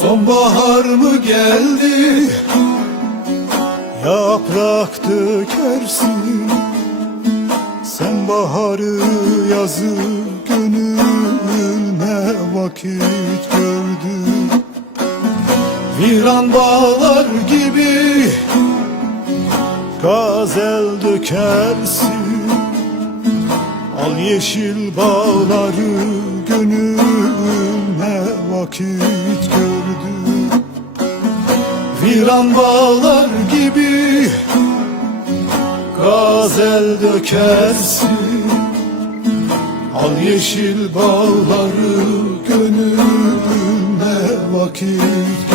Sonbahar mı geldi? Yaprak dökersin. Sen baharı yazı gönlüne vakit gördün Viran bağlar gibi Gazel dökersin. Al yeşil bağları gönlüne vakit Viran bağlar gibi Gazel dökersin. Al yeşil bağları gönlüne vakit